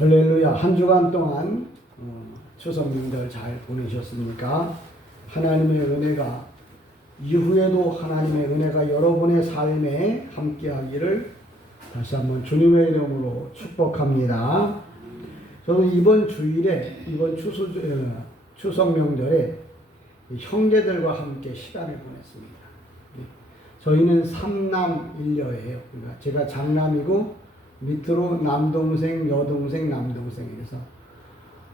할렐루야. 한 주간 동안 추석 명절 잘 보내셨습니까? 하나님의 은혜가 이후에도 하나님의 은혜가 여러분의 삶에 함께하기를 다시 한번 주님의 이름으로 축복합니다. 저는 이번 주일에 이번 추석 명절에 형제들과 함께 시간을 보냈습니다. 저희는 3남 1녀예요. 그러니까 제가 장남이고 밑으로 남동생, 여동생, 남동생 이래서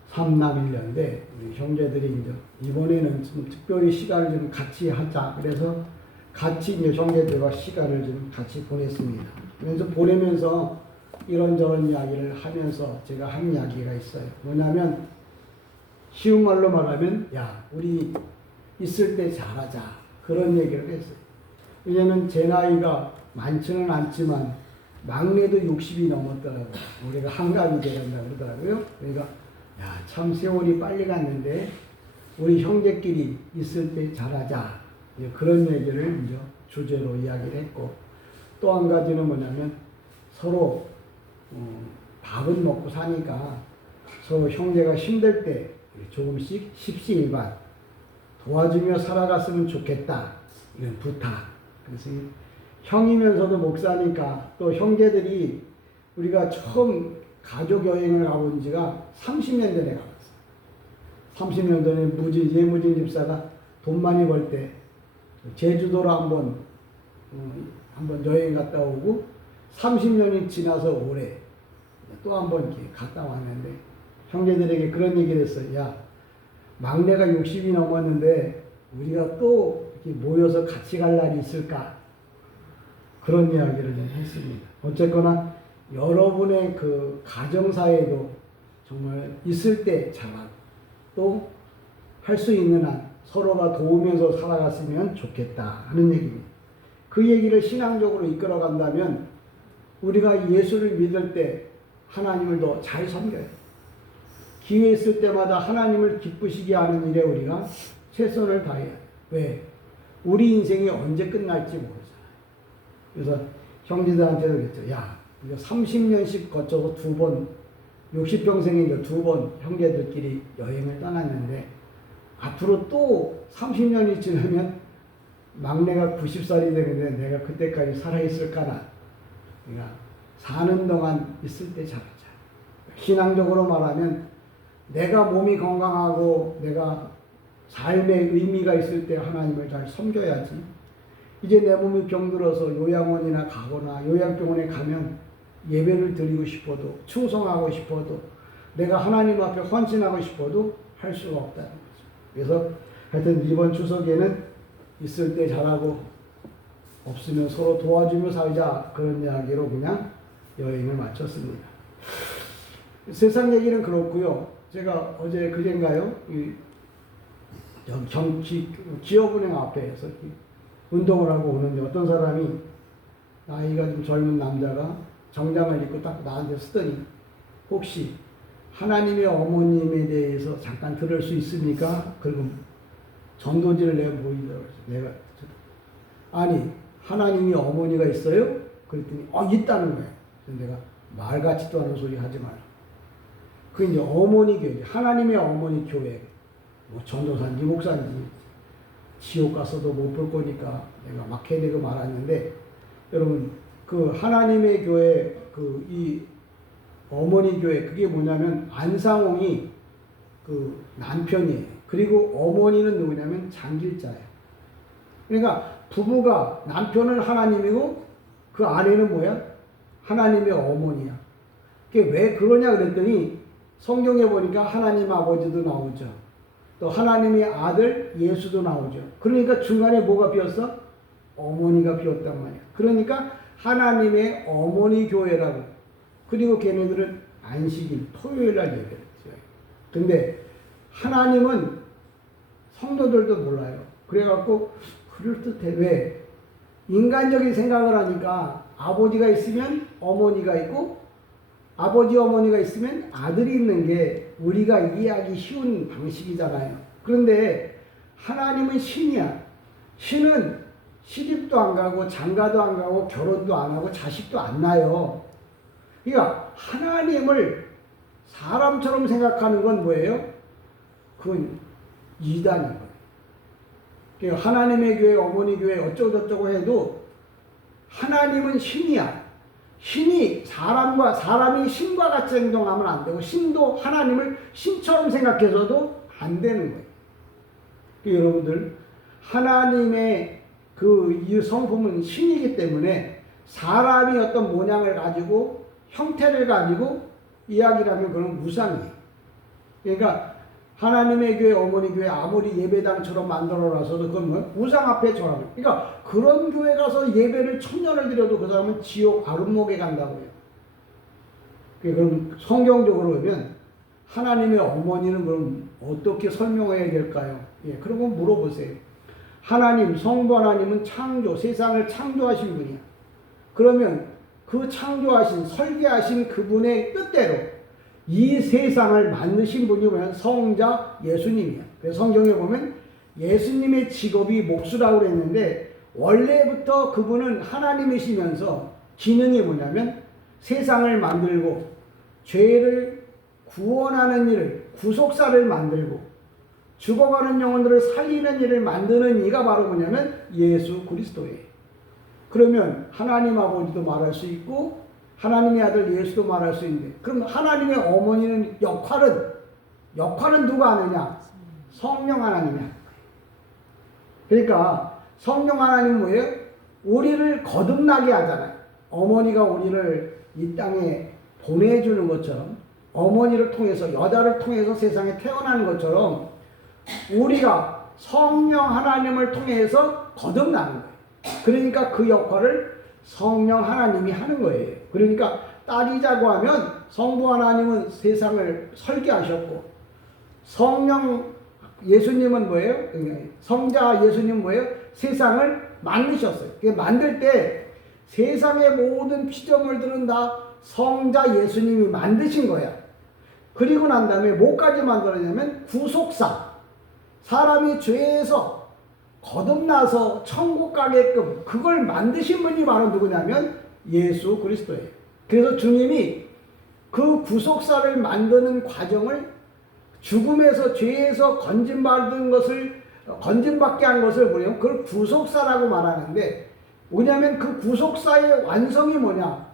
3남 1녀인데 형제들이 이제 이번에는 좀 특별히 시간을 좀 같이 하자. 그래서 같이 이제 형제들과 시간을 좀 같이 보냈습니다. 그래서 보내면서 이런저런 이야기를 하면서 제가 한 이야기가 있어요. 뭐냐면 쉬운 말로 말하면 야 우리 있을 때 잘하자 그런 얘기를 했어요. 왜냐면 제 나이가 많지는 않지만 막내도 60이 넘었더라고요. 우리가 한갑이 되간다 그러더라고요. 그러니까 야 참 세월이 빨리 갔는데 우리 형제끼리 있을 때 잘하자 그런 얘기를 이제 주제로 이야기를 했고, 또 한 가지는 뭐냐면 서로 밥은 먹고 사니까 서로 형제가 힘들 때 조금씩 십시일반 도와주며 살아갔으면 좋겠다 이런 부탁. 그래서 형이면서도 목사니까 또 형제들이 우리가 처음 가족 여행을 가본 지가 30년 전에 가봤어요. 30년 전에 예무진 집사가 돈 많이 벌 때 제주도로 한번 여행 갔다 오고 30년이 지나서 올해 또 한번 이렇게 갔다 왔는데 형제들에게 그런 얘기를 했어요. 야 막내가 60이 넘었는데 우리가 또 이렇게 모여서 같이 갈 날이 있을까? 그런 이야기를 했습니다. 어쨌거나 여러분의 그 가정사에도 정말 있을 때 잘하고 또 할 수 있는 한 서로가 도우면서 살아갔으면 좋겠다 하는 얘기입니다. 그 얘기를 신앙적으로 이끌어 간다면 우리가 예수를 믿을 때 하나님을 더 잘 섬겨야 돼요. 기회 있을 때마다 하나님을 기쁘시게 하는 일에 우리가 최선을 다해야 돼요. 왜? 우리 인생이 언제 끝날지 모르잖아요. 그래서 형제들한테도 그랬죠. 야, 이거 30년씩 거쳐서 2번, 60평생에 이제 2번 형제들끼리 여행을 떠났는데 앞으로 또 30년이 지나면 막내가 90살이 되는데 내가 그때까지 살아있을까나. 그러니까 사는 동안 있을 때 잘하자. 신앙적으로 말하면 내가 몸이 건강하고 내가 삶의 의미가 있을 때 하나님을 잘 섬겨야지. 이제 내 몸이 병들어서 요양원이나 가거나 요양병원에 가면 예배를 드리고 싶어도 충성하고 싶어도 내가 하나님 앞에 헌신하고 싶어도 할 수가 없다는 거죠. 그래서 하여튼 이번 추석에는 있을 때 잘하고 없으면 서로 도와주며 살자 그런 이야기로 그냥 여행을 마쳤습니다. 세상 얘기는 그렇고요. 제가 어제 그젠가요? 기업은행 앞에서 운동을 하고 오는데 어떤 사람이 나이가 좀 젊은 남자가 정장을 입고 딱 나한테 쓰더니 혹시 하나님의 어머님에 대해서 잠깐 들을 수 있습니까? 그리고 전도지를 내가 보이더라고요. 내가 아니 하나님이 어머니가 있어요? 그랬더니 있다는 거예요. 그래서 내가 말 같지도 않은 소리 하지 마라. 그 이제 어머니 교회, 하나님의 어머니 교회, 뭐 전도사인지 목사인지 지옥 가서도 못 볼 거니까 내가 막 해대고 말았는데, 여러분 그 하나님의 교회 이 어머니 교회 그게 뭐냐면 안상홍이 그 남편이에요. 그리고 어머니는 누구냐면 장길자예요. 그러니까 부부가 남편은 하나님이고 그 아내는 뭐야? 하나님의 어머니야. 그게 왜 그러냐 그랬더니 성경에 보니까 하나님 아버지도 나오죠. 또 하나님의 아들 예수도 나오죠. 그러니까 중간에 뭐가 비었어? 어머니가 비었단 말이야. 그러니까 하나님의 어머니 교회라고. 그리고 걔네들은 안식일 토요일날 예배를 드려요. 근데 하나님은 성도들도 몰라요. 그래갖고 그럴듯해. 왜? 인간적인 생각을 하니까 아버지가 있으면 어머니가 있고 아버지 어머니가 있으면 아들이 있는 게 우리가 이해하기 쉬운 방식이잖아요. 그런데 하나님은 신이야. 신은 시집도 안 가고 장가도 안 가고 결혼도 안 하고 자식도 안 낳아요. 그러니까 하나님을 사람처럼 생각하는 건 뭐예요? 그건 이단인 거예요. 그러니까 하나님의 교회, 어머니 교회 어쩌고저쩌고 해도 하나님은 신이야. 신이 사람이 신과 같이 행동하면 안 되고 신도 하나님을 신처럼 생각해서도 안 되는 거예요. 그러니까 여러분들 하나님의 이 성품은 신이기 때문에 사람이 어떤 모양을 가지고 형태를 가지고 이야기를 하면 그건 무상이에요. 그러니까 하나님의 교회, 어머니 교회 아무리 예배당처럼 만들어놔서도 그건 뭐 우상 앞에 절하는. 그러니까 그런 교회 가서 예배를 1000년을 드려도 그 사람은 지옥 아름목에 간다고요. 그럼 성경적으로 보면 하나님의 어머니는 그럼 어떻게 설명해야 될까요? 예, 그런 거 물어보세요. 하나님, 성부 하나님은 세상을 창조하신 분이야. 그러면 그 창조하신, 설계하신 그분의 뜻대로 이 세상을 만드신 분이 뭐냐? 성자 예수님이야. 그래서 성경에 보면 예수님의 직업이 목수라고 그랬는데 원래부터 그분은 하나님이시면서 기능이 뭐냐면 세상을 만들고 죄를 구원하는 일을, 구속사를 만들고 죽어가는 영혼들을 살리는 일을 만드는 이가 바로 뭐냐면 예수 그리스도예요. 그러면 하나님 아버지도 말할 수 있고 하나님의 아들 예수도 말할 수 있는데 그럼 하나님의 어머니는 역할은 누가 하느냐? 성령 하나님이 하는 거예요. 그러니까 성령 하나님은 뭐예요? 우리를 거듭나게 하잖아요. 어머니가 우리를 이 땅에 보내주는 것처럼 어머니를 통해서 여자를 통해서 세상에 태어나는 것처럼 우리가 성령 하나님을 통해서 거듭나는 거예요. 그러니까 그 역할을 성령 하나님이 하는 거예요. 그러니까 따지자고 하면 성부 하나님은 세상을 설계하셨고 성령 예수님은 뭐예요? 성자 예수님은 뭐예요? 세상을 만드셨어요. 만들 때 세상의 모든 피조물들은 다 성자 예수님이 만드신 거야. 그리고 난 다음에 뭐까지 만들었냐면 구속사. 사람이 죄에서 거듭나서 천국 가게끔 그걸 만드신 분이 바로 누구냐면 예수 그리스도예요. 그래서 주님이 그 구속사를 만드는 과정을 죽음에서 죄에서 건짐받게 한 것을 뭐냐면 그걸 구속사라고 말하는데 뭐냐면 그 구속사의 완성이 뭐냐?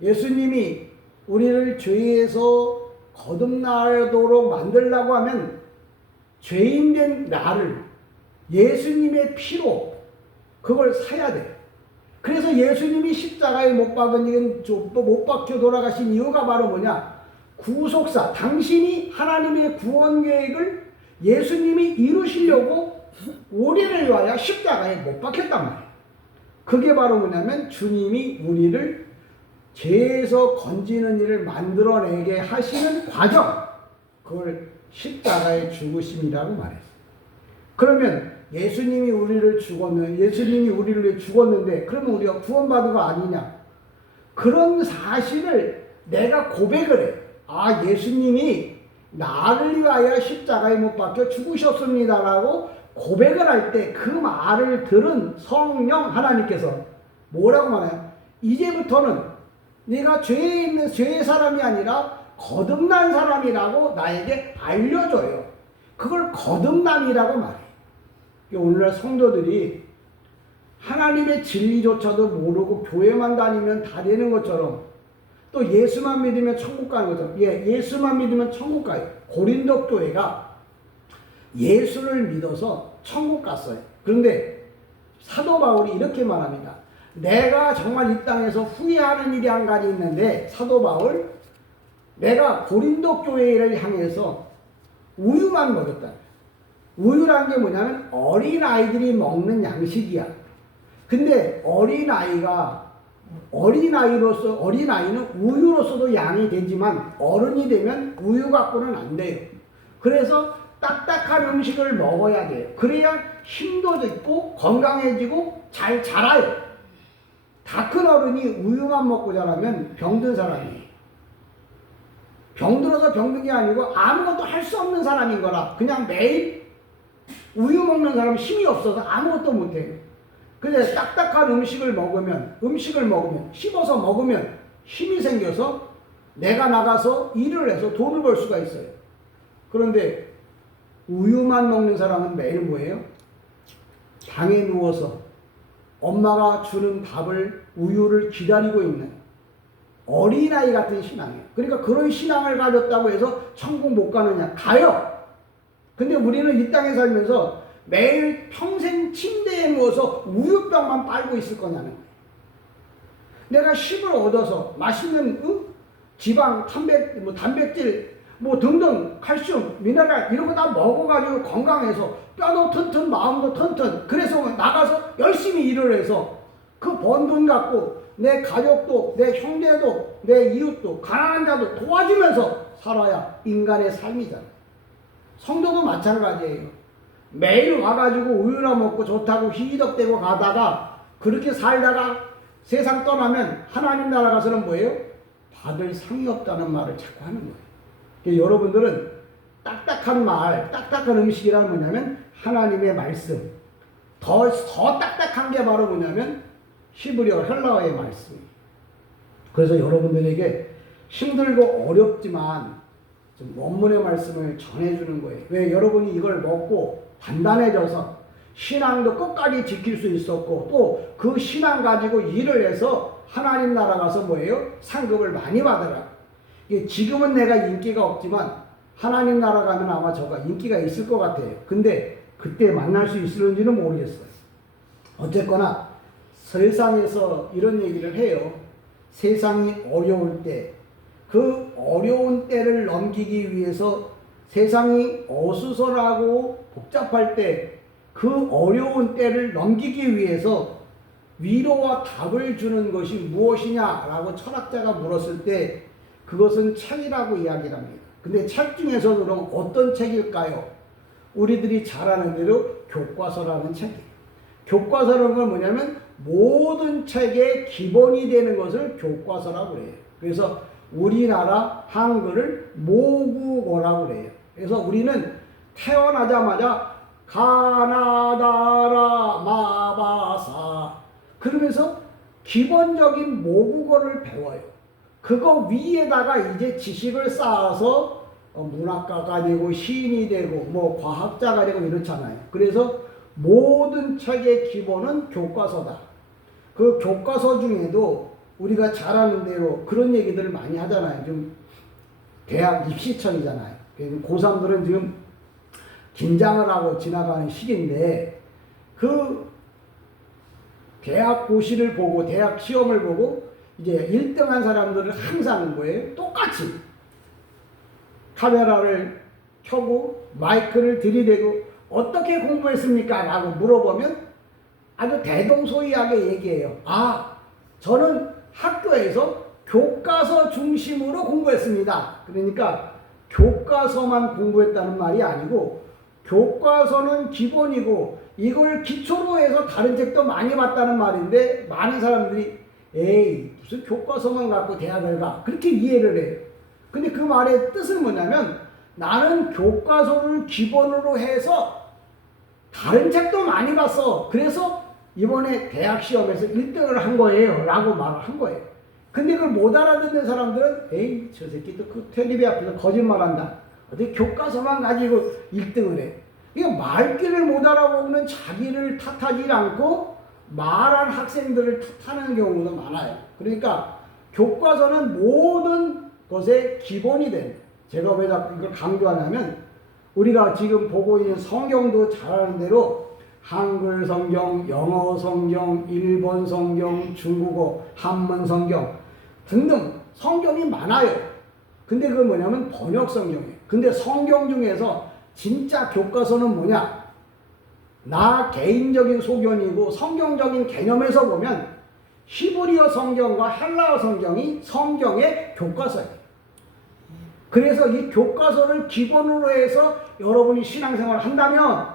예수님이 우리를 죄에서 거듭나도록 만들려고 하면 죄인된 나를 예수님의 피로 그걸 사야 돼. 그래서 예수님이 십자가에 못 박혀 돌아가신 이유가 바로 뭐냐? 구속사. 당신이 하나님의 구원 계획을 예수님이 이루시려고 우리를 위하여 십자가에 못 박혔단 말이에요. 그게 바로 뭐냐면 주님이 우리를 죄에서 건지는 일을 만들어내게 하시는 과정. 그걸 십자가의 죽으심이라고 말했어요. 그러면 예수님이 우리를 위해 죽었는데 그러면 우리가 구원받은 거 아니냐? 그런 사실을 내가 고백을 해. 아, 예수님이 나를 위하여 십자가에 못 박혀 죽으셨습니다라고 고백을 할 때 그 말을 들은 성령 하나님께서 뭐라고 말해요? 이제부터는 네가 죄의 사람이 아니라 거듭난 사람이라고 나에게 알려줘요. 그걸 거듭남이라고 말해요. 오늘날 성도들이 하나님의 진리조차도 모르고 교회만 다니면 다 되는 것처럼 또 예수만 믿으면 천국 가는 것처럼 예수만 믿으면 천국 가요. 고린도 교회가 예수를 믿어서 천국 갔어요. 그런데 사도 바울이 이렇게 말합니다. 내가 정말 이 땅에서 후회하는 일이 한 가지 있는데 사도 바울 내가 고린도 교회를 향해서 우유만 먹였다. 우유라는 게 뭐냐면 어린아이들이 먹는 양식이야. 근데 어린아이는 우유로서도 양이 되지만 어른이 되면 우유 갖고는 안 돼요. 그래서 딱딱한 음식을 먹어야 돼요. 그래야 힘도 있고 건강해지고 잘 자라요. 다 큰 어른이 우유만 먹고 자라면 병든 사람이에요. 병들어서 병든 게 아니고 아무것도 할 수 없는 사람인 거라. 그냥 매일 우유 먹는 사람은 힘이 없어서 아무것도 못해요. 근데 딱딱한 음식을 먹으면 씹어서 먹으면 힘이 생겨서 내가 나가서 일을 해서 돈을 벌 수가 있어요. 그런데 우유만 먹는 사람은 매일 뭐예요? 방에 누워서 엄마가 주는 밥을, 우유를 기다리고 있는 어린아이 같은 신앙이에요. 그러니까 그런 신앙을 가졌다고 해서 천국 못 가느냐? 가요. 근데 우리는 이 땅에 살면서 매일 평생 침대에 누워서 우유병만 빨고 있을 거냐는 거예요. 내가 힘을 얻어서 맛있는 지방, 단백질, 등등, 칼슘, 미네랄 이런 거 다 먹어가지고 건강해서 뼈도 튼튼, 마음도 튼튼. 그래서 나가서 열심히 일을 해서 그 번 돈 갖고 내 가족도, 내 형제도, 내 이웃도, 가난한 자도 도와주면서 살아야 인간의 삶이잖아요. 성도도 마찬가지예요. 매일 와가지고 우유나 먹고 좋다고 희덕대고 가다가 그렇게 살다가 세상 떠나면 하나님 나라 가서는 뭐예요? 받을 상이 없다는 말을 자꾸 하는 거예요. 그러니까 여러분들은 딱딱한 말, 딱딱한 음식이란 뭐냐면 하나님의 말씀. 더 딱딱한 게 바로 뭐냐면 히브리어 헬라어의 말씀이에요. 그래서 여러분들에게 힘들고 어렵지만 좀 원문의 말씀을 전해주는 거예요. 왜? 여러분이 이걸 먹고 단단해져서 신앙도 끝까지 지킬 수 있었고 또 그 신앙 가지고 일을 해서 하나님 나라 가서 뭐예요? 상급을 많이 받으라. 지금은 내가 인기가 없지만 하나님 나라 가면 아마 저가 인기가 있을 것 같아요. 근데 그때 만날 수 있을는지는 모르겠어요. 어쨌거나 세상에서 이런 얘기를 해요. 세상이 어려울 때, 그 어려운 때를 넘기기 위해서 세상이 어수선하고 복잡할 때 그 어려운 때를 넘기기 위해서 위로와 답을 주는 것이 무엇이냐라고 철학자가 물었을 때 그것은 책이라고 이야기를 합니다. 근데 책 중에서도 그럼 어떤 책일까요? 우리들이 잘 아는 대로 교과서라는 책이에요. 교과서라는 건 뭐냐면 모든 책의 기본이 되는 것을 교과서라고 해요. 그래서 우리나라 한글을 모국어라고 해요. 그래서 우리는 태어나자마자 가나다라 마바사 그러면서 기본적인 모국어를 배워요. 그거 위에다가 이제 지식을 쌓아서 문학가가 되고 시인이 되고 과학자가 되고 이렇잖아요. 그래서 모든 책의 기본은 교과서다. 그 교과서 중에도 우리가 잘 아는 대로 그런 얘기들을 많이 하잖아요. 지금 대학 입시철이잖아요. 고3들은 지금 긴장을 하고 지나가는 시기인데 그 대학 고시를 보고 대학 시험을 보고 이제 1등한 사람들은 항상 뭐예요? 똑같이 카메라를 켜고 마이크를 들이대고 어떻게 공부했습니까? 라고 물어보면 아주 대동소이하게 얘기해요. 저는 학교에서 교과서 중심으로 공부했습니다. 그러니까 교과서만 공부했다는 말이 아니고 교과서는 기본이고 이걸 기초로 해서 다른 책도 많이 봤다는 말인데 많은 사람들이 에이 무슨 교과서만 갖고 대학을 가 그렇게 이해를 해요. 근데 그 말의 뜻은 뭐냐면 나는 교과서를 기본으로 해서 다른 책도 많이 봤어. 그래서 이번에 대학 시험에서 1등을 한 거예요 라고 말을 한 거예요. 근데 그걸 못 알아듣는 사람들은 에이 저 새끼도 그 텔레비 앞에서 거짓말한다. 어떻게 교과서만 가지고 1등을 해. 그러니까 말귀를 못 알아보면 자기를 탓하지 않고 말한 학생들을 탓하는 경우도 많아요. 그러니까 교과서는 모든 것의 기본이 됩니다. 제가 왜 자꾸 이걸 강조하냐면 우리가 지금 보고 있는 성경도 잘 아는 대로 한글 성경, 영어 성경, 일본 성경, 중국어, 한문 성경 등등 성경이 많아요. 근데 그건 뭐냐면 번역 성경이에요. 근데 성경 중에서 진짜 교과서는 뭐냐? 나 개인적인 소견이고 성경적인 개념에서 보면 히브리어 성경과 헬라어 성경이 성경의 교과서예요. 그래서 이 교과서를 기본으로 해서 여러분이 신앙생활을 한다면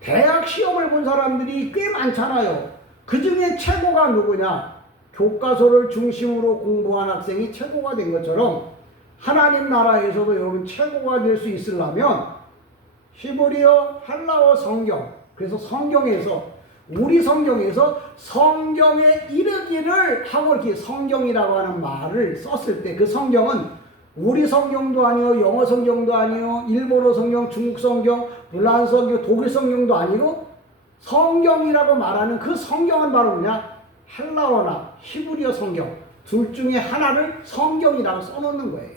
대학 시험을 본 사람들이 꽤 많잖아요. 그 중에 최고가 누구냐? 교과서를 중심으로 공부한 학생이 최고가 된 것처럼 하나님 나라에서도 여러분 최고가 될 수 있으려면 히브리어, 헬라어 성경, 그래서 성경에서 우리 성경에서 성경에 이르기를 하고 이렇게 성경이라고 하는 말을 썼을 때 그 성경은 우리 성경도 아니요, 영어 성경도 아니요, 일본어 성경, 중국 성경, 불란서 성경, 독일 성경도 아니고 성경이라고 말하는 그 성경은 바로 뭐냐? 헬라어나 히브리어 성경 둘 중에 하나를 성경이라고 써놓는 거예요.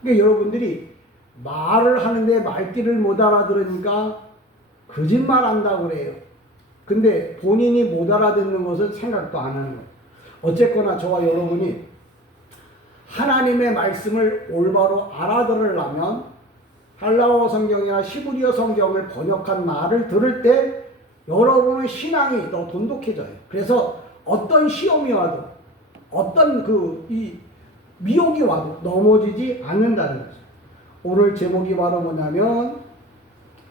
그러니까 여러분들이 말을 하는데 말귀를 못 알아들으니까 거짓말 한다고 그래요. 근데 본인이 못 알아듣는 것은 생각도 안 하는 거예요. 어쨌거나 저와 여러분이 하나님의 말씀을 올바로 알아들으려면 헬라어 성경이나 히브리어 성경을 번역한 말을 들을 때 여러분의 신앙이 더 돈독해져요. 그래서 어떤 시험이 와도 어떤 이 미혹이 와도 넘어지지 않는다는 거죠. 오늘 제목이 바로 뭐냐면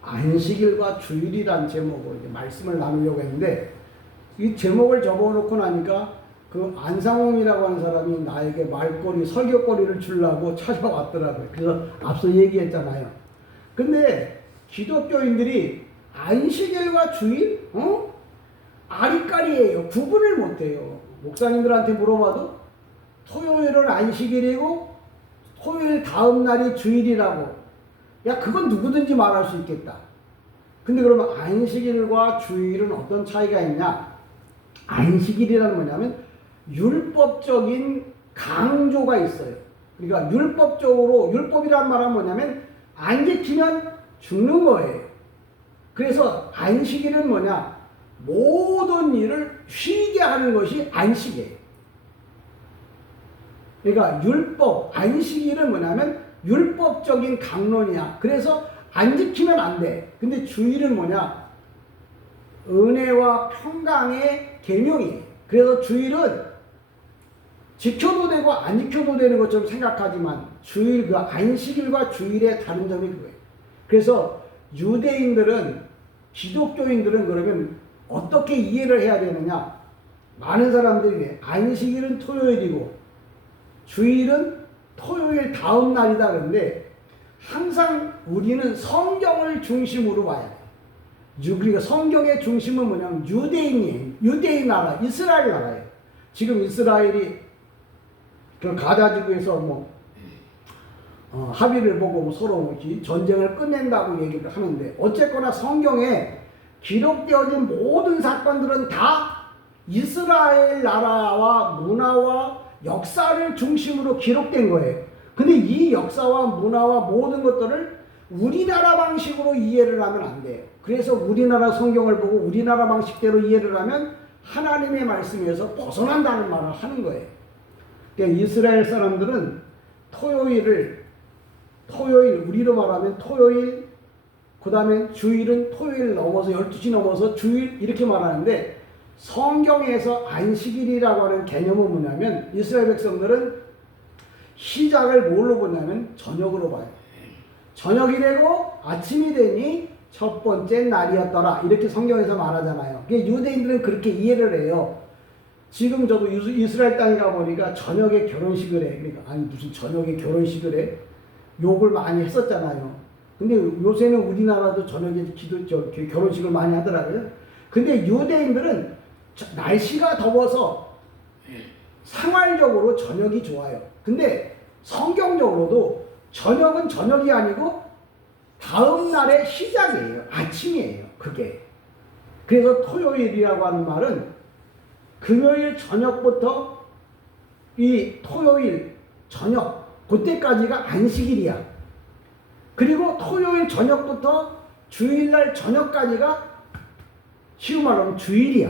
안식일과 주일이란 제목으로 이제 말씀을 나누려고 했는데 이 제목을 적어놓고 나니까 그 안상홍이라고 하는 사람이 나에게 말거리, 설교거리를 주려고 찾아왔더라고요. 그래서 앞서 얘기했잖아요. 근데 기독교인들이 안식일과 주일? 아리까리예요. 구분을 못해요. 목사님들한테 물어봐도 토요일은 안식일이고 토요일 다음 날이 주일이라고. 야, 그건 누구든지 말할 수 있겠다. 근데 그러면 안식일과 주일은 어떤 차이가 있냐? 안식일이라는 뭐냐면 율법적인 강조가 있어요. 그러니까 율법적으로, 율법이란 말은 뭐냐면 안 지키면 죽는 거예요. 그래서 안식일은 뭐냐? 모든 일을 쉬게 하는 것이 안식이에요. 그러니까 율법, 안식일은 뭐냐면 율법적인 강론이야. 그래서 안 지키면 안 돼. 근데 주일은 뭐냐? 은혜와 평강의 계명이에요. 그래서 주일은 지켜도 되고 안 지켜도 되는 것처럼 생각하지만 주일, 그 안식일과 주일의 다른 점이 그거예요. 그래서 유대인들은, 기독교인들은 그러면 어떻게 이해를 해야 되느냐? 많은 사람들이 안식일은 토요일이고 주일은 토요일 다음 날이다 그러는데 항상 우리는 성경을 중심으로 봐야 돼요. 그러니까 성경의 중심은 뭐냐면 유대인이에요. 유대인 나라, 이스라엘 나라예요. 지금 이스라엘이 그 가자지구에서 합의를 보고 서로 전쟁을 끝낸다고 얘기를 하는데 어쨌거나 성경에 기록되어진 모든 사건들은 다 이스라엘 나라와 문화와 역사를 중심으로 기록된 거예요. 근데 이 역사와 문화와 모든 것들을 우리나라 방식으로 이해를 하면 안 돼요. 그래서 우리나라 성경을 보고 우리나라 방식대로 이해를 하면 하나님의 말씀에서 벗어난다는 말을 하는 거예요. 그러니까 이스라엘 사람들은 토요일, 우리로 말하면 토요일, 그 다음에 주일은 토요일 넘어서 12시 넘어서 주일 이렇게 말하는데 성경에서 안식일이라고 하는 개념은 뭐냐면 이스라엘 백성들은 시작을 뭘로 보냐면 저녁으로 봐요. 저녁이 되고 아침이 되니 첫 번째 날이었더라. 이렇게 성경에서 말하잖아요. 유대인들은 그렇게 이해를 해요. 지금 저도 이스라엘 땅에 가보니까 저녁에 결혼식을 해. 그러니까 아니 무슨 저녁에 결혼식을 해? 욕을 많이 했었잖아요. 근데 요새는 우리나라도 저녁에 결혼식을 많이 하더라고요. 근데 유대인들은 날씨가 더워서 생활적으로 저녁이 좋아요. 근데 성경적으로도 저녁은 저녁이 아니고 다음 날의 시작이에요. 아침이에요. 그게. 그래서 토요일이라고 하는 말은 금요일 저녁부터 이 토요일 저녁 그때까지가 안식일이야. 그리고 토요일 저녁부터 주일날 저녁까지가 쉬운 말로 하면 주일이야.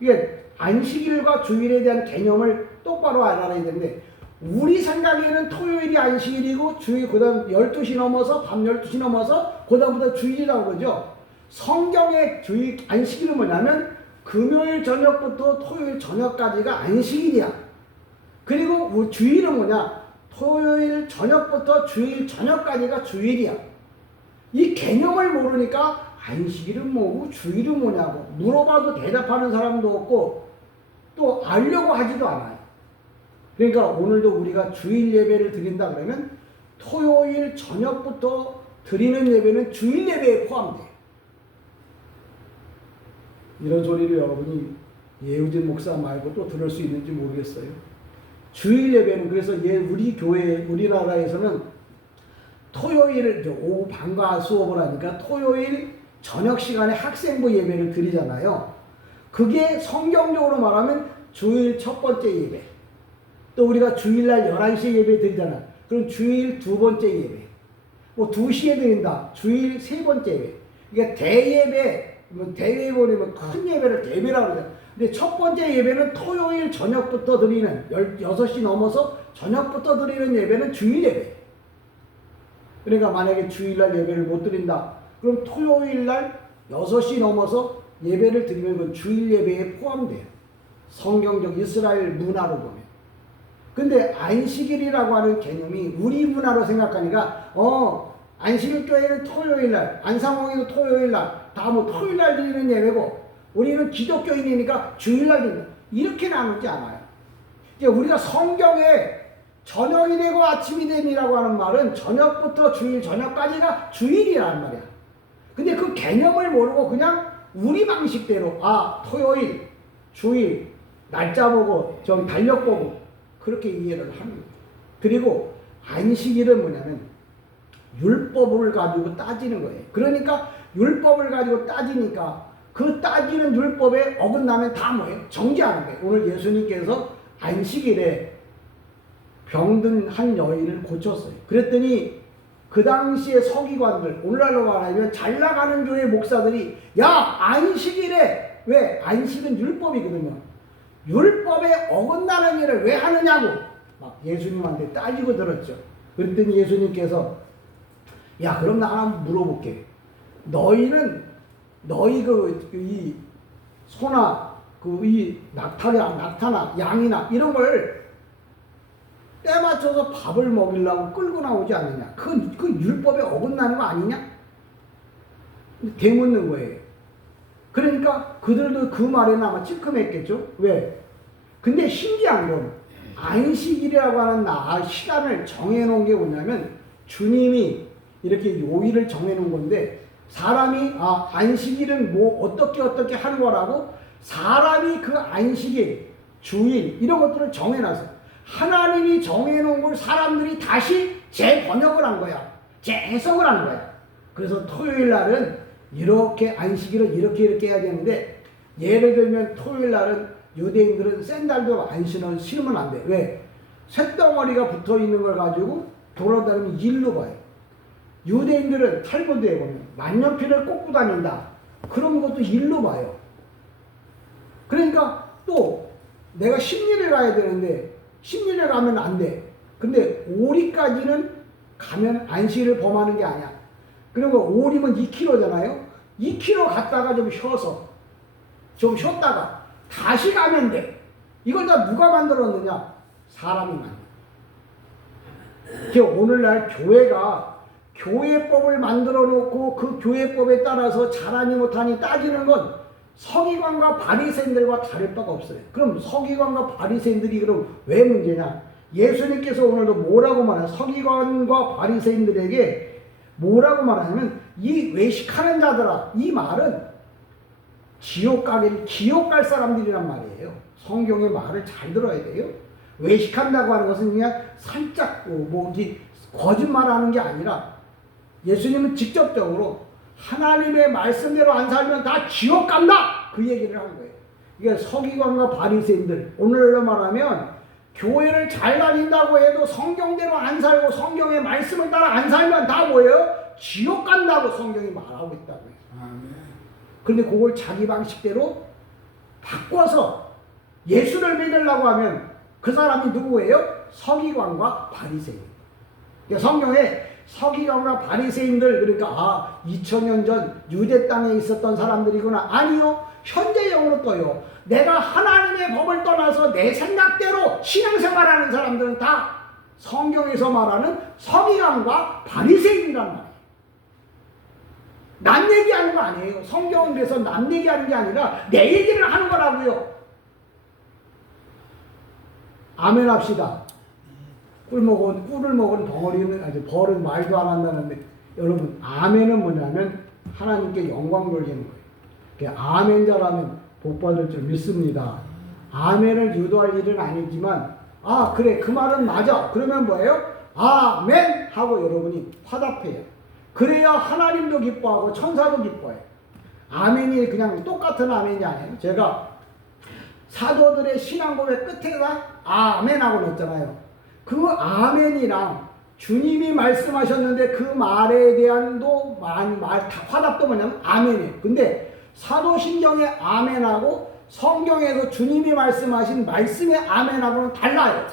이게 안식일과 주일에 대한 개념을 똑바로 알아야 되는데 우리 생각에는 토요일이 안식일이고 주일 그 다음 12시 넘어서 밤 12시 넘어서 그 다음부터 주일이라고 그러죠. 성경의 주일 안식일은 뭐냐면 금요일 저녁부터 토요일 저녁까지가 안식일이야. 그리고 주일은 뭐냐? 토요일 저녁부터 주일 저녁까지가 주일이야. 이 개념을 모르니까 안식일은 뭐고 주일은 뭐냐고 물어봐도 대답하는 사람도 없고 또 알려고 하지도 않아요. 그러니까 오늘도 우리가 주일 예배를 드린다 그러면 토요일 저녁부터 드리는 예배는 주일 예배에 포함돼요. 이런 소리를 여러분이 예우진 목사 말고 또 들을 수 있는지 모르겠어요. 주일 예배는 그래서 우리 교회 우리나라에서는 토요일 오후 방과 수업을 하니까 토요일 저녁 시간에 학생부 예배를 드리잖아요. 그게 성경적으로 말하면 주일 첫 번째 예배. 또 우리가 주일날 11시에 예배 드리잖아. 그럼 주일 두 번째 예배. 뭐 2시에 드린다. 주일 세 번째 예배. 그러니까 대예배, 대예배는 큰 예배를 대배라고 그러잖아. 근데 첫 번째 예배는 토요일 저녁부터 드리는 6시 넘어서 저녁부터 드리는 예배는 주일 예배. 그러니까 만약에 주일날 예배를 못 드린다. 그럼 토요일날 6시 넘어서 예배를 드리면 그건 주일 예배에 포함돼요. 성경적 이스라엘 문화로 보면. 근데 안식일이라고 하는 개념이 우리 문화로 생각하니까 안식일 교회는 토요일날, 안상홍이도 토요일날, 다 뭐 토요일날 드리는 예배고 우리는 기독교인이니까 주일날 드린다. 이렇게 나누지 않아요. 이제 우리가 성경에 저녁이 되고 아침이 됨이라고 하는 말은 저녁부터 주일 저녁까지가 주일이라는 말이야. 근데 그 개념을 모르고 그냥 우리 방식대로 토요일, 주일, 날짜 보고 좀 달력 보고 그렇게 이해를 하는 거예요. 그리고 안식일은 뭐냐면 율법을 가지고 따지는 거예요. 그러니까 율법을 가지고 따지니까 그 따지는 율법에 어긋나면 다 뭐예요? 정죄하는 거예요. 오늘 예수님께서 안식일에 병든 한 여인을 고쳤어요. 그랬더니 그 당시에 서기관들, 오늘날로 말하면 잘 나가는 교회 목사들이 안식일에 왜? 안식은 율법이거든요. 율법에 어긋나는 일을 왜 하느냐고 막 예수님한테 따지고 들었죠. 그랬더니 예수님께서 그럼 나 하나 물어볼게. 너희 이 소나 이 낙타나 양이나 이런 걸 때 맞춰서 밥을 먹이려고 끌고 나오지 않느냐? 그 율법에 어긋나는 거 아니냐? 되묻는 거예요. 그러니까 그들도 그 말에는 아마 찌끔했겠죠? 왜? 근데 신기한 건 안식일이라고 하는 시간을 정해놓은 게 뭐냐면 주님이 이렇게 요일을 정해놓은 건데 사람이 안식일은 뭐 어떻게 하는 거라고 사람이 그 안식일, 주일 이런 것들을 정해놨어요. 하나님이 정해놓은 걸 사람들이 다시 재번역을 한 거야. 재해석을 한 거야. 그래서 토요일 날은 이렇게 안식일은 이렇게 해야 되는데 예를 들면 토요일 날은 유대인들은 샌들도 안 신으면 안 돼. 왜? 쇳덩어리가 붙어 있는 걸 가지고 돌아다니면 일로 봐요. 유대인들은 탈무드에 보면 만년필을 꽂고 다닌다. 그런 것도 일로 봐요. 그러니까 또 내가 십리를 가야 되는데 십리를 가면 안 돼. 근데 오리까지는 가면 안식일을 범하는 게 아니야. 그리고 오리면 2km잖아요. 2km 갔다가 좀 쉬었다가 다시 가면 돼. 이걸 다 누가 만들었느냐? 사람이 만들어. 오늘날 교회가 교회법을 만들어 놓고 그 교회법에 따라서 잘하니 못하니 따지는 건 서기관과 바리새인들과 다를 바가 없어요. 그럼 서기관과 바리새인들이 그럼 왜 문제냐? 예수님께서 오늘도 뭐라고 말하냐? 서기관과 바리새인들에게 뭐라고 말하냐면 이 외식하는 자들아, 이 말은 지옥 갈 사람들이란 말이에요. 성경의 말을 잘 들어야 돼요. 외식한다고 하는 것은 그냥 살짝 거짓말하는 게 아니라 예수님은 직접적으로 하나님의 말씀대로 안 살면 다 지옥 간다! 그 얘기를 한 거예요. 이게 서기관과 바리새인들, 오늘로 말하면 교회를 잘 다닌다고 해도 성경대로 안 살고 성경의 말씀을 따라 안 살면 다 뭐예요? 지옥 간다고 성경이 말하고 있다고요. 그런데 그걸 자기 방식대로 바꿔서 예수를 믿으려고 하면 그 사람이 누구예요? 서기관과 바리새인. 성경에 서기관과 바리새인들, 그러니까 2000년 전 유대 땅에 있었던 사람들이구나. 아니요. 현재형으로 떠요. 내가 하나님의 법을 떠나서 내 생각대로 신앙생활하는 사람들은 다 성경에서 말하는 서기관과 바리새인이란 말이에요. 남 얘기하는 거 아니에요. 성경은 그래서 남 얘기하는 게 아니라 내 얘기를 하는 거라고요. 아멘 합시다. 꿀을 먹은 덩어리는 벌은 말도 안 한다는데 여러분 아멘은 뭐냐면 하나님께 영광 돌리는 거예요. 아멘자라면 복받을 줄 믿습니다. 아멘을 유도할 일은 아니지만 아 그래 그 말은 맞아. 그러면 뭐예요? 아멘 하고 여러분이 화답해요. 그래야 하나님도 기뻐하고 천사도 기뻐해요. 아멘이 그냥 똑같은 아멘이 아니에요. 제가 사도들의 신앙 고백 끝에다 아멘하고 넣었잖아요. 그 아멘이랑 주님이 말씀하셨는데 그 말에 대한 화답도 뭐냐면 아멘이에요. 근데 사도신경의 아멘하고 성경에서 주님이 말씀하신 말씀의 아멘하고는 달라요.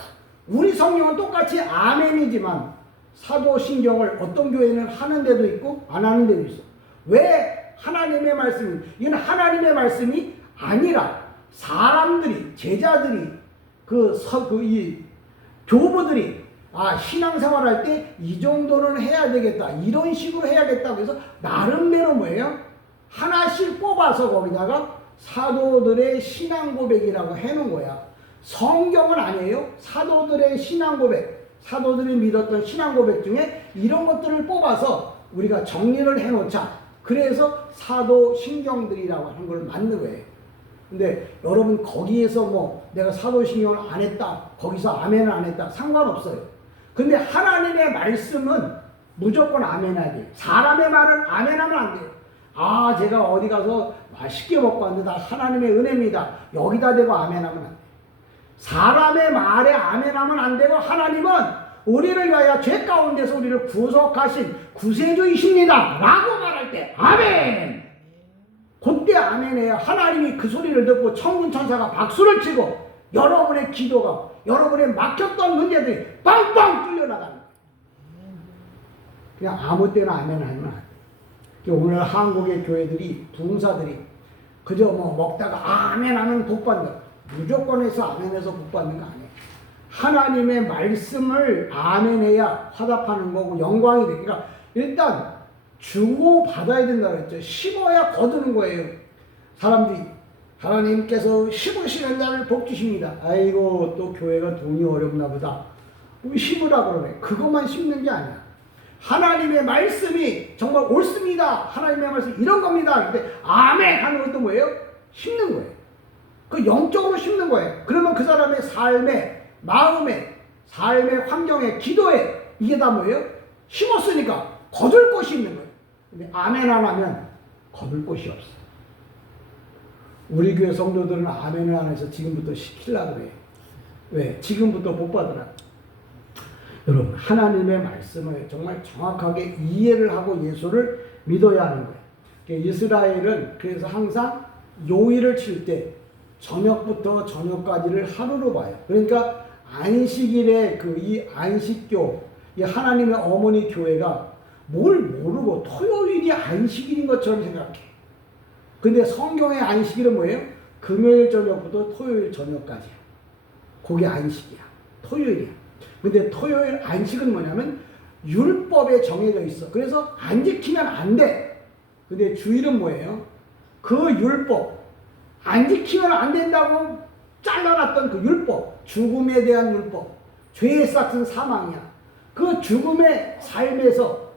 우리 성경은 똑같이 아멘이지만 사도신경을 어떤 교회는 하는 데도 있고 안 하는 데도 있어. 왜 하나님의 말씀이 이건 하나님의 말씀이 아니라 사람들이 제자들이 이 교부들이 신앙생활할 때 이 정도는 해야 되겠다 이런 식으로 해야겠다고 해서 나름대로 뭐예요? 하나씩 뽑아서 거기다가 사도들의 신앙 고백이라고 해놓은 거야. 성경은 아니에요. 사도들의 신앙 고백, 사도들이 믿었던 신앙 고백 중에 이런 것들을 뽑아서 우리가 정리를 해놓자. 그래서 사도신경들이라고 하는 걸 만든 거예요. 근데 여러분 거기에서 뭐 내가 사도신경을 안 했다, 거기서 아멘을 안 했다 상관없어요. 근데 하나님의 말씀은 무조건 아멘해야 돼요. 사람의 말은 아멘하면 안 돼요. 제가 어디 가서 맛있게 먹고 왔는데 다 하나님의 은혜입니다. 여기다 대고 아멘하면 안 돼요. 사람의 말에 아멘하면 안 되고 하나님은 우리를 위하여 죄 가운데서 우리를 구속하신 구세주이십니다 라고 말할 때 아멘! 그때 아멘해야 하나님이 그 소리를 듣고 천군 천사가 박수를 치고 여러분의 기도가 여러분의 막혔던 문제들이 빵빵 뚫려나가는 거예요. 그냥 아무 때나 아멘 하면 안 돼요. 오늘 한국의 교회들이 부흥사들이 그저 뭐 먹다가 아멘 하면 복 받는다. 무조건 해서 아멘해서 복 받는 거 아니에요. 하나님의 말씀을 아멘해야 화답하는 거고 영광이 돼. 그러니까 일단 주고 받아야 된다고 했죠. 심어야 거두는 거예요. 사람들이 하나님께서 심으시는 자를 복 주십니다. 아이고 또 교회가 돈이 어렵나 보다. 뭐 심으라 그러네. 그것만 심는 게 아니야. 하나님의 말씀이 정말 옳습니다. 하나님의 말씀 이런 겁니다. 근데 아멘 하는 것도 뭐예요? 심는 거예요. 그 영적으로 심는 거예요. 그러면 그 사람의 삶에, 마음에, 삶의 환경에, 기도에 이게 다 뭐예요? 심었으니까 거둘 곳이 있는 거예요. 근데 아멘 안 하면 거둘 곳이 없어요. 우리 교회 성도들은 아멘을 안 해서 지금부터 시키려고 그래요. 왜? 지금부터 못 받으라. 여러분 하나님의 말씀을 정말 정확하게 이해를 하고 예수를 믿어야 하는 거예요. 이스라엘은 그래서 항상 요일을 칠 때 저녁부터 저녁까지를 하루로 봐요. 그러니까 안식일에 이 안식교, 이 하나님의 어머니 교회가 뭘 모르고 토요일이 안식일인 것처럼 생각해. 근데 성경의 안식일은 뭐예요? 금요일 저녁부터 토요일 저녁까지야. 그게 안식이야. 토요일이야. 근데 토요일 안식은 뭐냐면 율법에 정해져 있어. 그래서 안 지키면 안 돼. 근데 주일은 뭐예요? 그 율법, 안 지키면 안 된다고 잘라놨던 그 율법, 죽음에 대한 율법, 죄의 싹은 사망이야. 그 죽음의 삶에서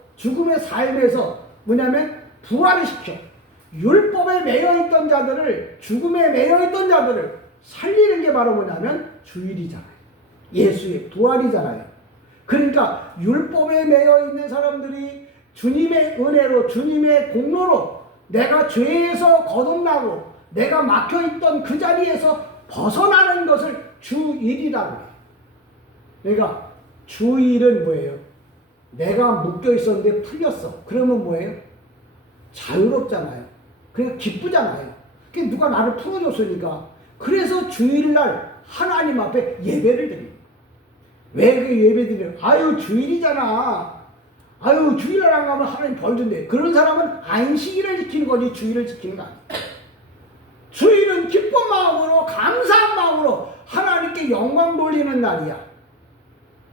뭐냐면 부활을 시켜. 율법에 매여있던 자들을, 죽음에 매여있던 자들을 살리는 게 바로 뭐냐면 주일이잖아요. 예수의 부활이잖아요. 그러니까 율법에 매여있는 사람들이 주님의 은혜로, 주님의 공로로 내가 죄에서 거듭나고 내가 막혀있던 그 자리에서 벗어나는 것을 주일이라고 해요. 그러니까 주일은 뭐예요? 내가 묶여있었는데 풀렸어. 그러면 뭐예요? 자유롭잖아요. 그러니까 기쁘잖아요. 그러니까 누가 나를 풀어줬으니까. 그래서 주일날 하나님 앞에 예배를 드립니다. 왜 그 예배 드려요? 아유 주일이잖아. 아유 주일날 안 가면 하나님 벌 준대. 그런 사람은 안식일을 지키는 거지 주일을 지키는 거 아니에요. 주일은 기쁜 마음으로 감사한 마음으로 하나님께 영광 돌리는 날이야.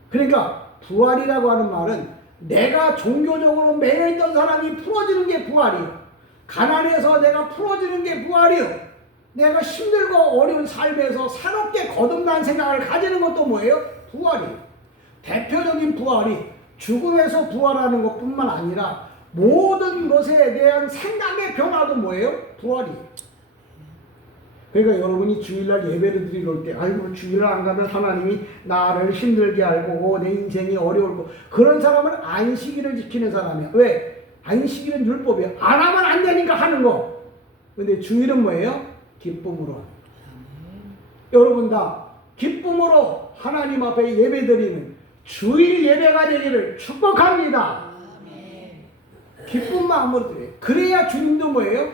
그러니까 부활이라고 하는 말은 내가 종교적으로 매여있던 사람이 풀어지는 게 부활이에요. 가난해서 내가 풀어지는 게 부활이에요. 내가 힘들고 어려운 삶에서 새롭게 거듭난 생각을 가지는 것도 뭐예요? 부활이에요. 대표적인 부활이 죽음에서 부활하는 것뿐만 아니라 모든 것에 대한 생각의 변화도 뭐예요? 부활이에요. 그러니까 여러분이 주일날 예배를 드리러 올 때, 아이고 주일날 안 가면 하나님이 나를 힘들게 알고 내 인생이 어려울 거. 그런 사람은 안식일을 지키는 사람이야. 왜? 안식일은 율법이야. 안 하면 안 되니까 하는 거. 근데 주일은 뭐예요? 기쁨으로 하는 거. 여러분 다 기쁨으로 하나님 앞에 예배드리는 주일 예배가 되기를 축복합니다. 기쁜 마음으로 드려요. 그래야 주님도 뭐예요?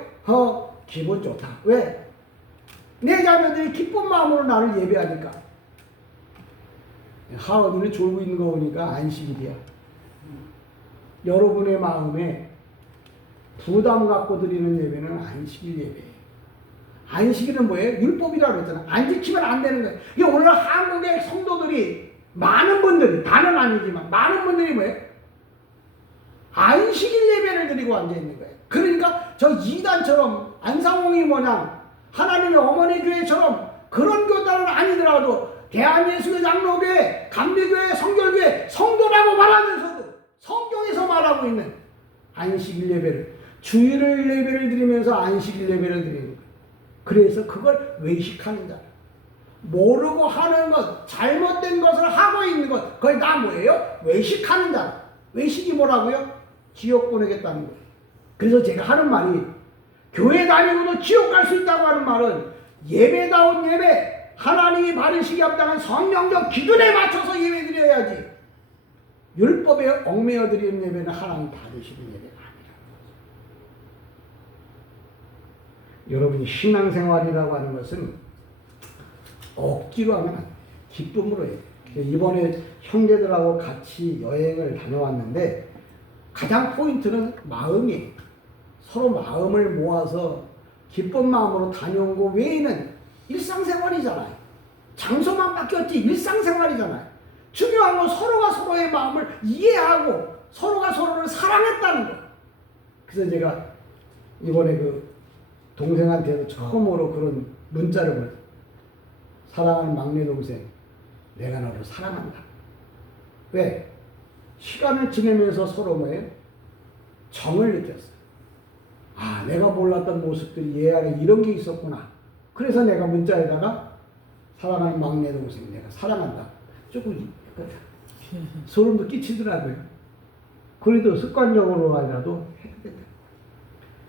기분 좋다. 왜? 내 자녀들이 기쁜 마음으로 나를 예배하니까. 하원이는 졸고 있는 거 보니까 안식일이야. 여러분의 마음에 부담 갖고 드리는 예배는 안식일 예배예요. 안식일은 뭐예요? 율법이라고 했잖아. 안 지키면 안 되는 거예요. 이게 오늘 한국의 성도들이 많은 분들이, 다는 아니지만 많은 분들이 뭐예요? 안식일 예배를 드리고 앉아 있는 거예요. 그러니까 저 이단처럼 안상홍이 뭐냐 하나님의 어머니 교회처럼 그런 교단은 아니더라도 대한예수교 장로교회, 감리교회, 성결교회 성도라고 말하면서도 성경에서 말하고 있는 안식일 예배를 주일을 예배를 드리면서 안식일 예배를 드리는 거예요. 그래서 그걸 외식하는 자, 모르고 하는 것, 잘못된 것을 하고 있는 것, 그걸 다 뭐예요? 외식하는 자. 외식이 뭐라고요? 지옥 보내겠다는 거예요. 그래서 제가 하는 말이 교회 다니고도 지옥 갈 수 있다고 하는 말은 예배다운 예배, 하나님이 바르시게 합당한 성령적 기준에 맞춰서 예배 드려야지 율법에 얽매여 드리는 예배는 하나님 받으시는 예배가 아니라는 거죠. 여러분이 신앙생활이라고 하는 것은 억지로 하면 안 돼요. 기쁨으로 해야 돼요. 이번에 형제들하고 같이 여행을 다녀왔는데 가장 포인트는 마음이에요. 서로 마음을 모아서 기쁜 마음으로 다녀온 거 외에는 일상생활이잖아요. 장소만 바뀌었지 일상생활이잖아요. 중요한 건 서로가 서로의 마음을 이해하고 서로가 서로를 사랑했다는 거. 그래서 제가 이번에 그 동생한테도 처음으로 그런 문자를 보냈어요. 사랑하는 막내 동생, 내가 너를 사랑한다. 왜? 시간을 지내면서 서로 뭐예요? 정을 느꼈어요. 아, 내가 몰랐던 모습들이 얘 안에 이런 게 있었구나. 그래서 내가 문자에다가 사랑하는 막내 동생, 내가 사랑한다. 조금 소름도 끼치더라고요. 그래도 습관적으로라도 해야 된다.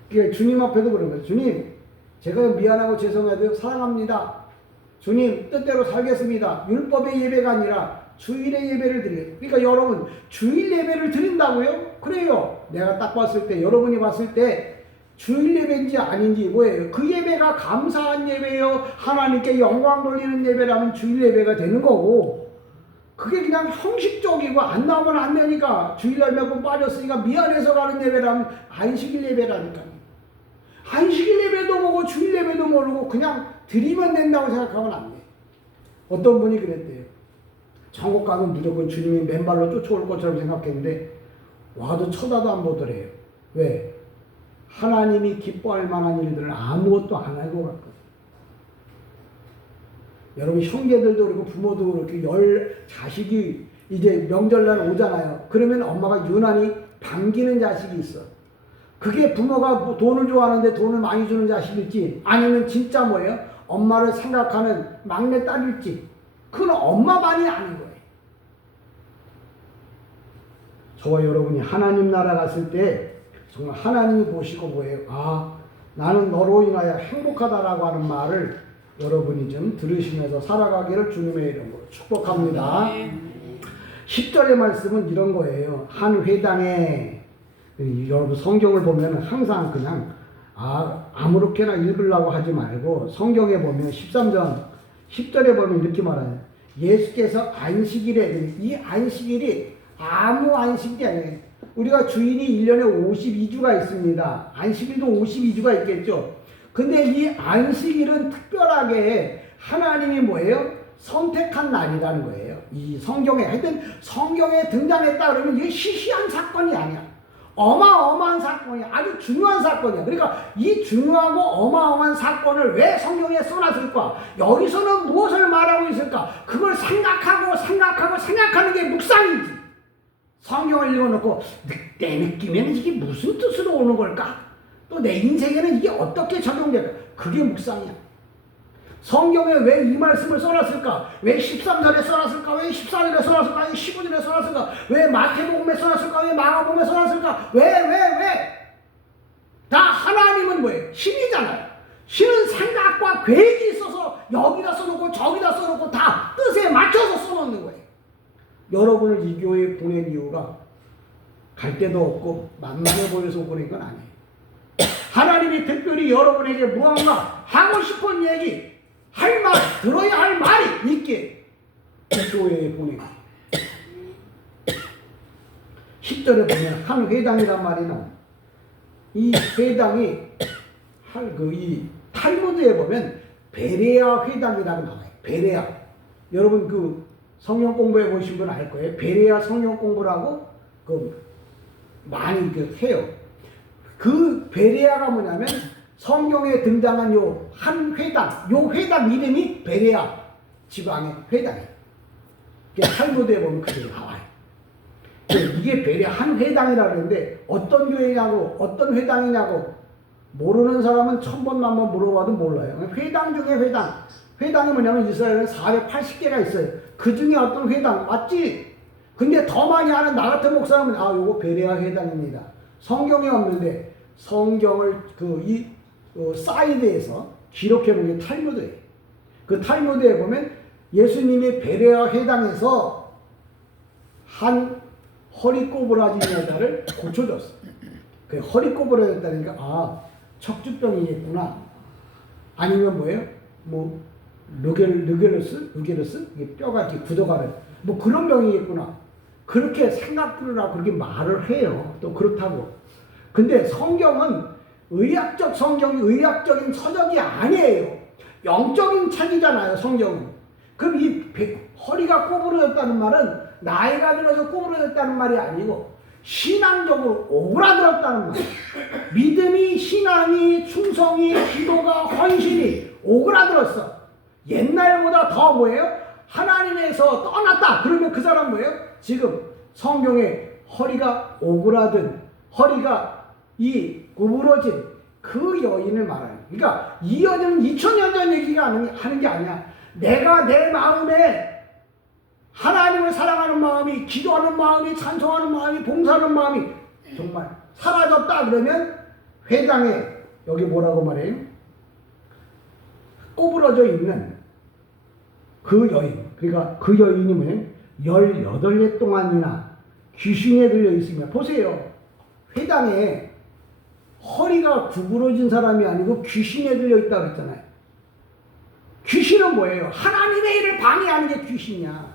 그러니까 주님 앞에도 그런 거예요. 주님, 제가 미안하고 죄송해도 사랑합니다. 주님, 뜻대로 살겠습니다. 율법의 예배가 아니라 주일의 예배를 드려요. 그러니까 여러분, 주일 예배를 드린다고요? 그래요. 내가 딱 봤을 때, 여러분이 봤을 때 주일 예배인지 아닌지 뭐예요? 그 예배가 감사한 예배요, 하나님께 영광 돌리는 예배라면 주일 예배가 되는 거고, 그게 그냥 형식적이고 안 나오면 안 되니까 주일날 몇 번 빠졌으니까 미안해서 가는 예배라면 안식일 예배라니까요. 안식일 예배도 모르고 주일 예배도 모르고 그냥 드리면 된다고 생각하면 안 돼. 어떤 분이 그랬대요. 천국 가면 무조건 주님이 맨발로 쫓아올 것처럼 생각했는데 와도 쳐다도 안 보더래요. 왜? 하나님이 기뻐할 만한 일들을 아무것도 안 하고 갔거든요. 여러분 형제들도 그렇고 부모도 그렇게 자식이 이제 명절날 오잖아요. 그러면 엄마가 유난히 반기는 자식이 있어. 그게 부모가 뭐 돈을 좋아하는데 돈을 많이 주는 자식일지 아니면 진짜 뭐예요? 엄마를 생각하는 막내 딸일지 그건 엄마만이 아는 거예요. 저와 여러분이 하나님 나라 갔을 때 정말 하나님이 보시고 뭐예요? 아, 나는 너로 인하여 행복하다라고 하는 말을 여러분이 좀 들으시면서 살아가기를 주님의 이름으로 축복합니다. 10절의 말씀은 이런 거예요. 한 회당에 여러분 성경을 보면 항상 그냥 아무렇게나 읽으려고 하지 말고 성경에 보면 13절 10절에 보면 이렇게 말해요. 예수께서 안식일에, 이 안식일이 아무 안식일이 아니에요. 우리가 주일이 1년에 52주가 있습니다. 안식일도 52주가 있겠죠. 근데 이 안식일은 특별하게 하나님이 뭐예요? 선택한 날이라는 거예요. 이 성경에, 하여튼 성경에 등장했다 그러면 이게 시시한 사건이 아니야. 어마어마한 사건이야. 아주 중요한 사건이야. 그러니까 이 중요하고 어마어마한 사건을 왜 성경에 써놨을까? 여기서는 무엇을 말하고 있을까? 그걸 생각하는 게 묵상이지. 성경을 읽어놓고 내 느낌에는 이게 무슨 뜻으로 오는 걸까? 또 내 인생에는 이게 어떻게 적용될까? 그게 묵상이야. 성경에 왜 이 말씀을 써놨을까? 왜 13절에 써놨을까? 왜 14절에 써놨을까? 왜 15절에 써놨을까? 왜 마태복음에 써놨을까? 왜 마가복음에 써놨을까? 왜? 다 하나님은 뭐예요? 신이잖아요. 신은 생각과 계획이 있어서 여기다 써놓고 저기다 써놓고 다 뜻에 맞춰서 써놓는 거예요. 여러분을 이 교회에 보낸 이유가 갈 데도 없고 만만해 보여서 보낸 건 아니에요. 하나님이 특별히 여러분에게 무언가 하고 싶은 얘기, 할 말, 들어야 할 말이 있게 교회에 보낸 거예요. 10절에 보면 한 회당이란 말이 나옵니다. 이 회당이 이 탈무드에 보면 베레아 회당이라고 나와요. 베레아. 여러분 그 성경 공부해 보신 분 알 거예요. 베레아 성경 공부라고 많이 해요. 그 베레아가 뭐냐면 성경에 등장한 요 한 회당, 요 회당 이름이 베레아 지방의 회당이에요. 탈무드에 보면 그게 나와요. 이게 베레아 한 회당이라고 그러는데 어떤 교회냐고 어떤 회당이냐고 모르는 사람은 1000번만 물어봐도 몰라요. 회당 중에 회당. 회당이 뭐냐면 이스라엘은 480개가 있어요. 그 중에 어떤 회당 맞지? 근데 더 많이 아는 나 같은 목사님은 요거 베레아 회당입니다. 성경에 없는데 성경을 사이드에서 기록해 본 게 탈무드예요. 그 탈무드에 보면 예수님이 베레아 회당에서 한 허리 꼬부라진 여자를 고쳐줬어. 그 허리 꼬부라졌다니까 척추병이겠구나. 아니면 뭐예요? 르게르스? 이게 뼈가 이렇게 굳어가는 그런 병이겠구나. 그렇게 생각들을 하고 그렇게 말을 해요. 또 그렇다고. 근데 성경은 의학적인 서적이 아니에요. 영적인 책이잖아요, 성경은. 그럼 이 허리가 꼬부러졌다는 말은 나이가 들어서 꼬부러졌다는 말이 아니고 신앙적으로 오그라들었다는 말. 믿음이, 신앙이, 충성이, 기도가, 헌신이 오그라들었어. 옛날보다 더 뭐예요? 하나님에서 떠났다. 그러면 그 사람 뭐예요? 지금 성경에 허리가 오그라든, 허리가 구부러진 그 여인을 말하는. 그러니까 이 여인은 2000년 전 얘기가 하는 게 아니야. 내가 내 마음에 하나님을 사랑하는 마음이, 기도하는 마음이, 찬송하는 마음이, 봉사하는 마음이 정말 사라졌다 그러면 회당에 여기 뭐라고 말해요? 꼬부러져 있는 그 여인. 그러니까 그 여인이 뭐예요? 18해 동안이나 귀신에 들려 있습니다. 보세요. 회당에 허리가 구부러진 사람이 아니고 귀신에 들려 있다고 했잖아요. 귀신은 뭐예요? 하나님의 일을 방해하는 게 귀신이야.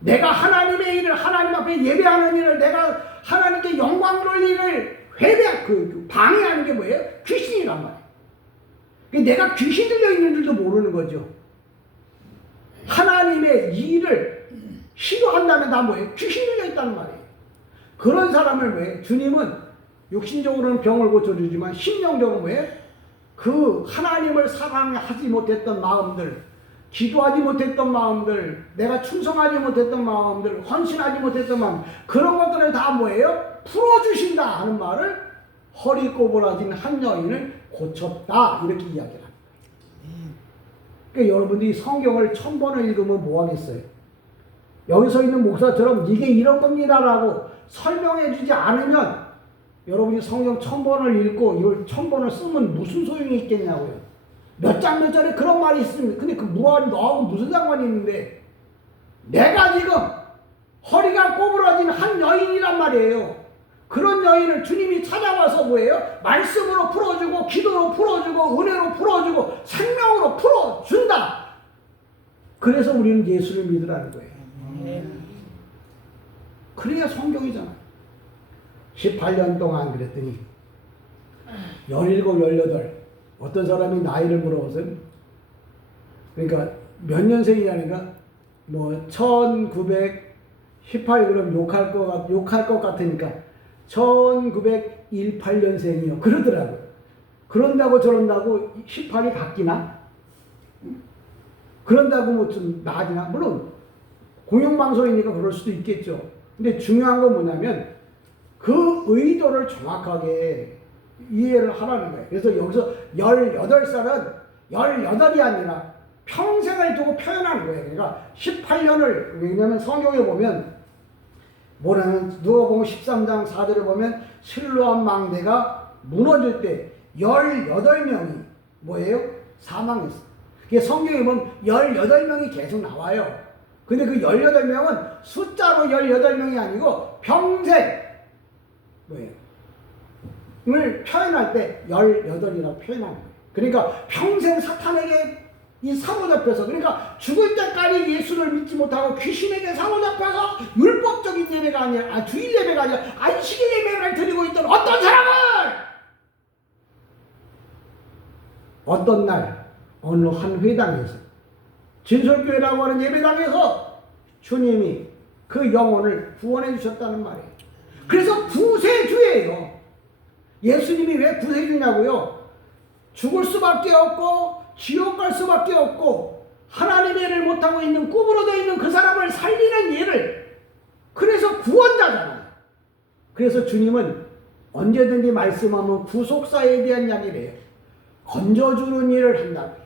내가 하나님의 일을, 하나님 앞에 예배하는 일을, 내가 하나님께 영광 돌릴 일을 방해하는 게 뭐예요? 귀신이란 말이에요. 내가 귀신 들려 있는 줄도 모르는 거죠. 하나님의 일을 시도한다면 다 뭐예요? 귀신 들려 있다는 말이에요. 그런 사람을 뭐예요? 주님은 육신적으로는 병을 고쳐주지만 심령적으로 뭐예요? 그 하나님을 사랑하지 못했던 마음들, 기도하지 못했던 마음들, 내가 충성하지 못했던 마음들, 헌신하지 못했던 마음, 그런 것들을 다 뭐예요? 풀어주신다 하는 말을 허리 꼬부라진 한 여인을 고쳤다 이렇게 이야기를 합니다. 그러니까 여러분들이 성경을 1000번을 읽으면 뭐 하겠어요? 여기서 있는 목사처럼 이게 이런 겁니다라고 설명해 주지 않으면 여러분이 성경 1000번을 읽고 이걸 1000번을 쓰면 무슨 소용이 있겠냐고요. 몇 장 몇 절에 그런 말이 있습니다. 근데 그 너하고 무슨 상관이 있는데, 내가 지금 허리가 꼬부라진 한 여인이란 말이에요. 그런 여인을 주님이 찾아와서 뭐예요? 말씀으로 풀어주고, 기도로 풀어주고, 은혜로 풀어주고, 생명으로 풀어준다. 그래서 우리는 예수를 믿으라는 거예요. 그래야 성경이잖아. 18년 동안 그랬더니 17, 18 어떤 사람이 나이를 물어보세요. 그러니까 몇 년생이냐니까 1918 그럼 욕할 것 같으니까 1918년생이요 그러더라고요. 그런다고 저런다고 18이 바뀌나? 그런다고 좀 나아지나? 물론 공영방송이니까 그럴 수도 있겠죠. 근데 중요한 건 뭐냐면 그 의도를 정확하게 이해를 하라는 거예요. 그래서 여기서 18살은 18이 아니라 평생을 두고 표현하는 거예요. 그러니까 18년을, 왜냐면 성경에 보면 뭐라는, 누가복음 13장 4절에 보면 실로암 망대가 무너질 때 18명이 뭐예요? 사망했어. 그게 성경에 보면 18명이 계속 나와요. 근데 그 18명은 숫자로 18명이 아니고 평생 뭐예요? 을 표현할 때 18이라고 표현하는 거예요. 그러니까 평생 사탄에게 이 사로잡혀서, 그러니까 죽을 때까지 예수를 믿지 못하고 귀신에게 사로잡혀서 율법적인 예배가 아니라, 주일 예배가 아니라 안식일 예배를 드리고 있던 어떤 사람을 어떤 날 어느 한 회당에서, 진솔교회라고 하는 예배당에서 주님이 그 영혼을 구원해 주셨다는 말이에요. 그래서 구세주예요. 예수님이 왜 구세주냐고요? 죽을 수밖에 없고 지옥 갈 수밖에 없고 하나님의 일을 못하고 있는, 꿈으로 되어 있는 그 사람을 살리는 일을, 그래서 구원자잖아요. 그래서 주님은 언제든지 말씀하면 구속사에 대한 이야기를 해요. 건져주는 일을 한다고요.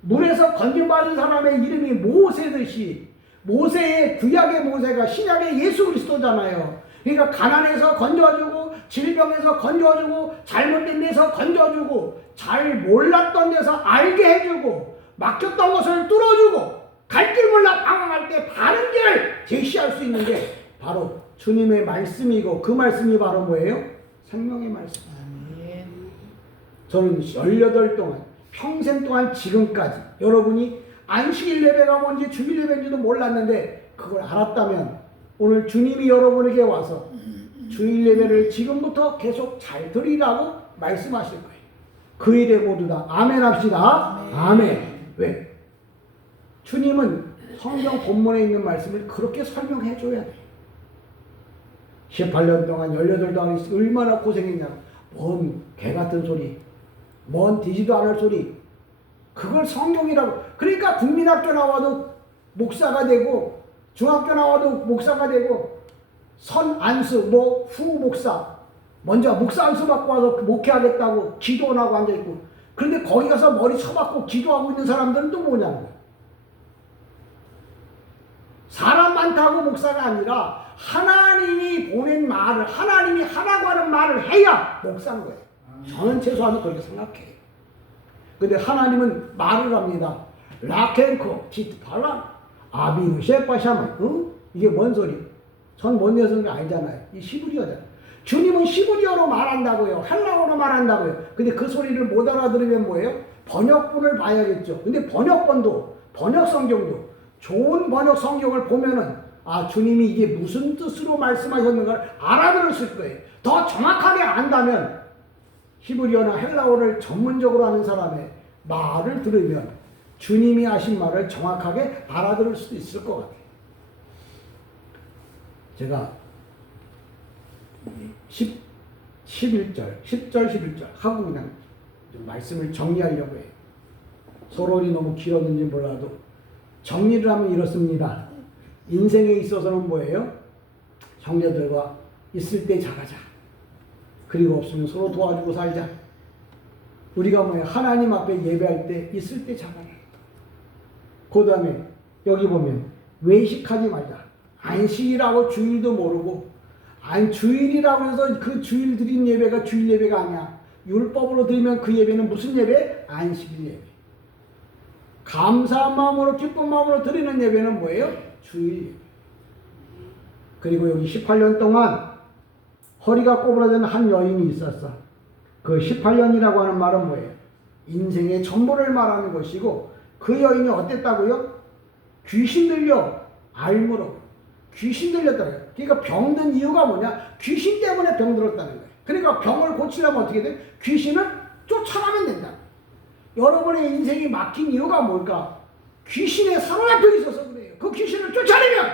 물에서 건져받은 사람의 이름이 모세듯이, 모세의 구약의 모세가 신약의 예수 그리스도잖아요. 그러니까 가난에서 건져주고, 질병에서 건져주고, 잘못된 데서 건져주고, 잘 몰랐던 데서 알게 해주고, 막혔던 것을 뚫어주고, 갈 길 몰라 방황할 때 바른 길을 제시할 수 있는 게 바로 주님의 말씀이고, 그 말씀이 바로 뭐예요? 생명의 말씀. 아멘. 저는 18 동안, 평생 동안 지금까지 여러분이 안식일 예배가 뭔지 주일 예배인지도 몰랐는데 그걸 알았다면 오늘 주님이 여러분에게 와서 주일 예배를 지금부터 계속 잘 드리라고 말씀하실 거예요. 그 일에 모두 다 아멘 합시다. 아멘. 아멘. 왜? 주님은 성경 본문에 있는 말씀을 그렇게 설명해 줘야 돼요. 18년 동안 18 동안 얼마나 고생했냐고. 뭔 개같은 소리, 뭔 되지도 않을 소리, 그걸 성경이라고. 그러니까 국민학교 나와도 목사가 되고, 중학교 나와도 목사가 되고, 안수, 후 목사, 먼저 목사 안수 받고 와서 목회하겠다고 기도 안 하고 앉아있고, 그런데 거기 가서 머리 쳐박고 기도하고 있는 사람들은 또 뭐냐는 거야. 사람 많다고 목사가 아니라 하나님이 보낸 말을, 하나님이 하라고 하는 말을 해야 목사인 거예요. 저는 최소한 그렇게 생각해요. 근데 하나님은 말을 합니다. 라켄코 티트팔라 아비누 셰파샤마. 이게 뭔 소리? 전 뭔 녀석인지 알잖아요. 이 히브리어잖아요. 주님은 히브리어로 말한다고요. 헬라어로 말한다고요. 근데 그 소리를 못 알아들으면 뭐예요? 번역본을 봐야겠죠. 근데 번역본도, 번역 성경도, 좋은 번역 성경을 보면은 주님이 이게 무슨 뜻으로 말씀하셨는가를 알아들을 수 있을 거예요. 더 정확하게 안다면 히브리어나 헬라어를 전문적으로 하는 사람의 말을 들으면 주님이 하신 말을 정확하게 알아들을 수도 있을 것 같아요. 제가 11절 하고 그냥 좀 말씀을 정리하려고 해요. 서론이 너무 길었는지 몰라도 정리를 하면 이렇습니다. 인생에 있어서는 뭐예요? 형제들과 있을 때 잘하자. 그리고 없으면 서로 도와주고 살자. 우리가 뭐예요? 하나님 앞에 예배할 때 있을 때 잘하자. 그 다음에 여기 보면 외식하지 말자. 안식이라고 주일도 모르고, 주일이라고 해서 그 주일 드린 예배가 주일 예배가 아니야. 율법으로 드리면 그 예배는 무슨 예배? 안식일 예배. 감사한 마음으로 기쁜 마음으로 드리는 예배는 뭐예요? 주일 예배. 그리고 여기 18년 동안 허리가 꼬부라진 한 여인이 있었어. 그 18년이라고 하는 말은 뭐예요? 인생의 전부를 말하는 것이고, 그 여인이 어땠다고요? 귀신 들려 알므로 귀신 들렸다는 거예요. 그러니까 병든 이유가 뭐냐? 귀신 때문에 병들었다는 거예요. 그러니까 병을 고치려면 어떻게 돼? 귀신을 쫓아가면 된다. 여러분의 인생이 막힌 이유가 뭘까? 귀신에 사로잡혀 있어서 그래요. 그 귀신을 쫓아내면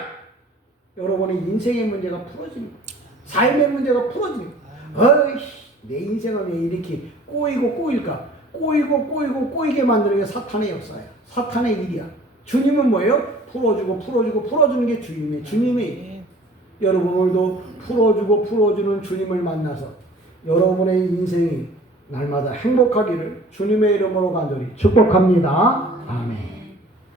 여러분의 인생의 문제가 풀어지는 거예요. 삶의 문제가 풀어지는 거예요. 내 인생은 왜 이렇게 꼬이고 꼬일까? 꼬이게 만드는 게 사탄의 역사예요. 사탄의 일이야. 주님은 뭐예요? 풀어주는 게 주님의 일. 여러분 오늘도 풀어주고 풀어주는 주님을 만나서 여러분의 인생이 날마다 행복하기를 주님의 이름으로 간절히 축복합니다. 아멘.